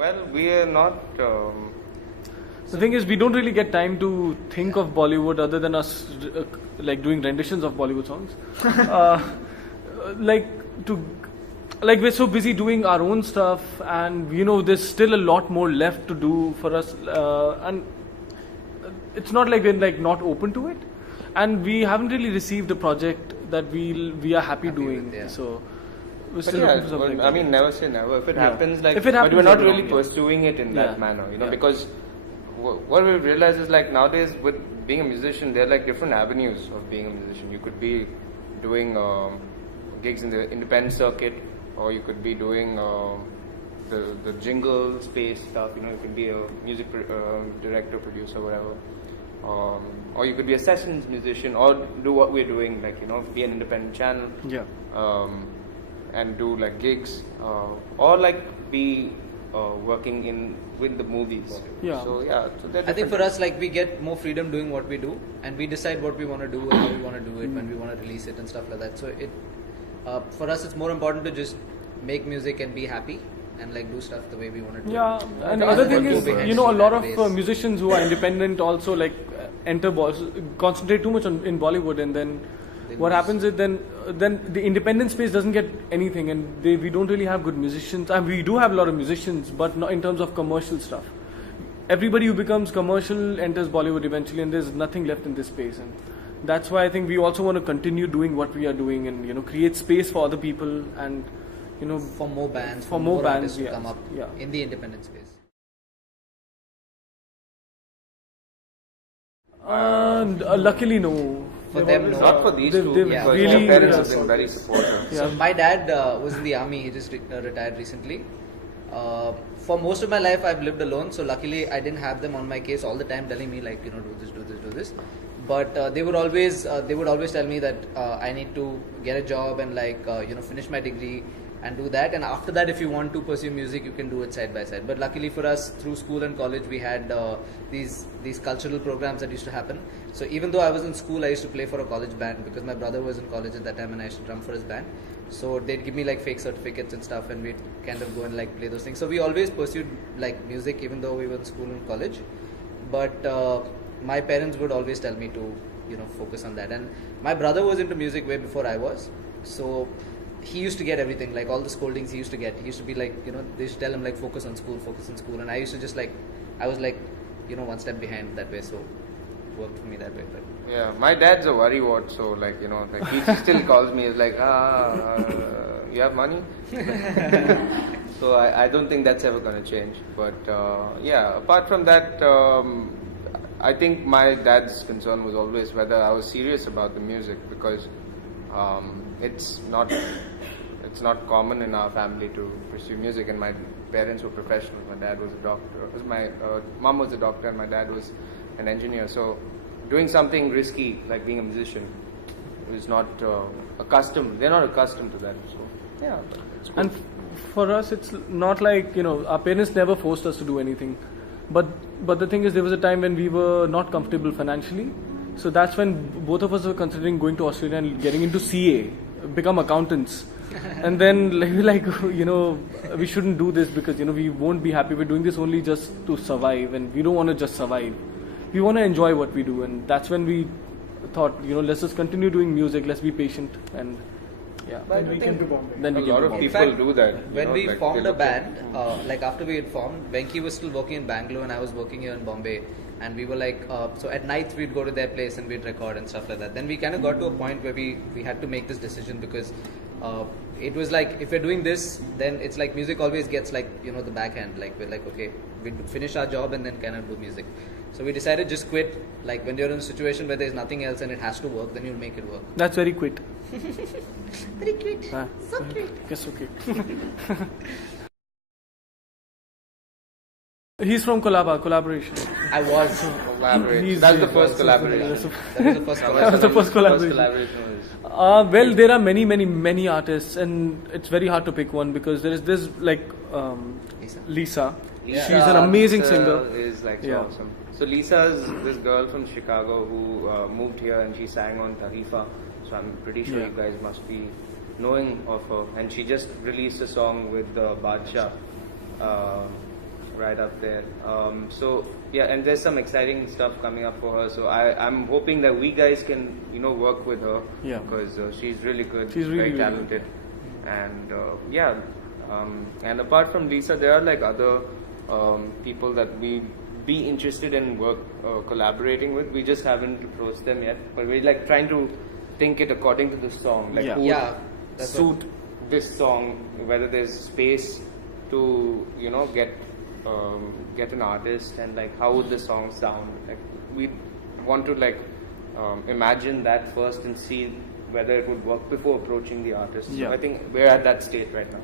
Well, we are not. The thing is, we don't really get time to think of Bollywood other than us like doing renditions of Bollywood songs. Like we're so busy doing our own stuff, and there's still a lot more left to do for us, and it's not like we're like not open to it, and we haven't really received a project that we are happy doing. With, So. But yeah, I mean, never say never. If it happens, like, if it happens, but we're not really pursuing it in that manner, Yeah. because what we realize is like nowadays with being a musician, there are like different avenues of being a musician. You could be doing gigs in the independent circuit, or you could be doing the jingle space stuff. You could be a music director, producer, whatever. Or you could be a sessions musician, or do what we're doing, like be an independent channel. Yeah. And do like gigs, or like be working with the movies. Yeah. So yeah. So I think for us, like, we get more freedom doing what we do, and we decide what we want to do and how we want to do it, when we want to release it and stuff like that. So it, for us, it's more important to just make music and be happy and like do stuff the way we want to do. Yeah, it. and the other thing is, a lot of musicians who are independent also like concentrate too much in Bollywood, and then what happens is then the independent space doesn't get anything, and we don't really have good musicians. And we do have a lot of musicians, but not in terms of commercial stuff. Everybody who becomes commercial enters Bollywood eventually, and there's nothing left in this space. And that's why I think we also want to continue doing what we are doing, and create space for other people, and for more bands, for more bands to come up in the independent space. Luckily, no. For them, no. Not for these two, because really, their parents have been very supportive. Yeah. So my dad was in the army. He just retired recently. For most of my life, I've lived alone. So luckily, I didn't have them on my case all the time, telling me like, do this, do this, do this. But they would always tell me that I need to get a job and like finish my degree and do that. And after that, if you want to pursue music, you can do it side by side. But luckily for us, through school and college, we had these cultural programs that used to happen. So even though I was in school, I used to play for a college band because my brother was in college at that time, and I used to drum for his band. So they'd give me like fake certificates and stuff, and we'd kind of go and like play those things. So we always pursued like music, even though we were in school and college. But my parents would always tell me to focus on that. And my brother was into music way before I was. So he used to get everything, like all the scoldings he used to get. He used to be like, they used to tell him like focus on school. And I used to just like, I was like, one step behind that way. So it worked for me that way. But yeah, my dad's a worrywart, so like, like he still calls me, he's like, you have money? So I don't think that's ever going to change. But yeah, apart from that, I think my dad's concern was always whether I was serious about the music, because it's not common in our family to pursue music, and my parents were professionals. My dad was a doctor. My mom was a doctor, and my dad was an engineer. So doing something risky like being a musician is not accustomed. They're not accustomed to that. So yeah. It's cool. And for us, it's not like our parents never forced us to do anything. But the thing is, there was a time when we were not comfortable financially. So that's when both of us were considering going to Australia and getting into CA, become accountants. And then we shouldn't do this because we won't be happy. We're doing this only just to survive, and we don't want to just survive. We want to enjoy what we do, and that's when we thought, let's just continue doing music. Let's be patient, and yeah. But we can do Bombay. A lot of people do that. When we formed a band, like after we had formed, Venki was still working in Bangalore and I was working here in Bombay. And we were like, so at night we'd go to their place and we'd record and stuff like that. Then we kind of got to a point where we had to make this decision because it was like, if we're doing this, then it's like music always gets like, the backhand. Like we're like, okay, we finish our job and then kind of do music. So we decided just quit. Like when you're in a situation where there's nothing else and it has to work, then you'll make it work. That's very quit. Very quit. So quit. Yes, okay. He's from collaboration. I was. Collaboration. That's the first collaboration. That was the first collaboration. Well, there are many artists, and it's very hard to pick one because there is this like Lisa. Yeah. She's an amazing singer. Is like so awesome. So Lisa is this girl from Chicago who moved here and she sang on Tarifa. So I'm pretty sure you guys must be knowing of her. And she just released a song with Badshah. right up there. So yeah, and there's some exciting stuff coming up for her. So I'm hoping that we guys can work with her. Yeah. Because she's really good. She's really, very really talented. And and apart from Lisa, there are like other people that we be interested in collaborating with. We just haven't approached them yet, but we're like trying to think it according to the song, like who Yeah, would that's suit this song, whether there's space to get an artist, and like how would the song sound. Like we want to like imagine that first and see whether it would work before approaching the artist. Yeah. So I think we're at that stage right now.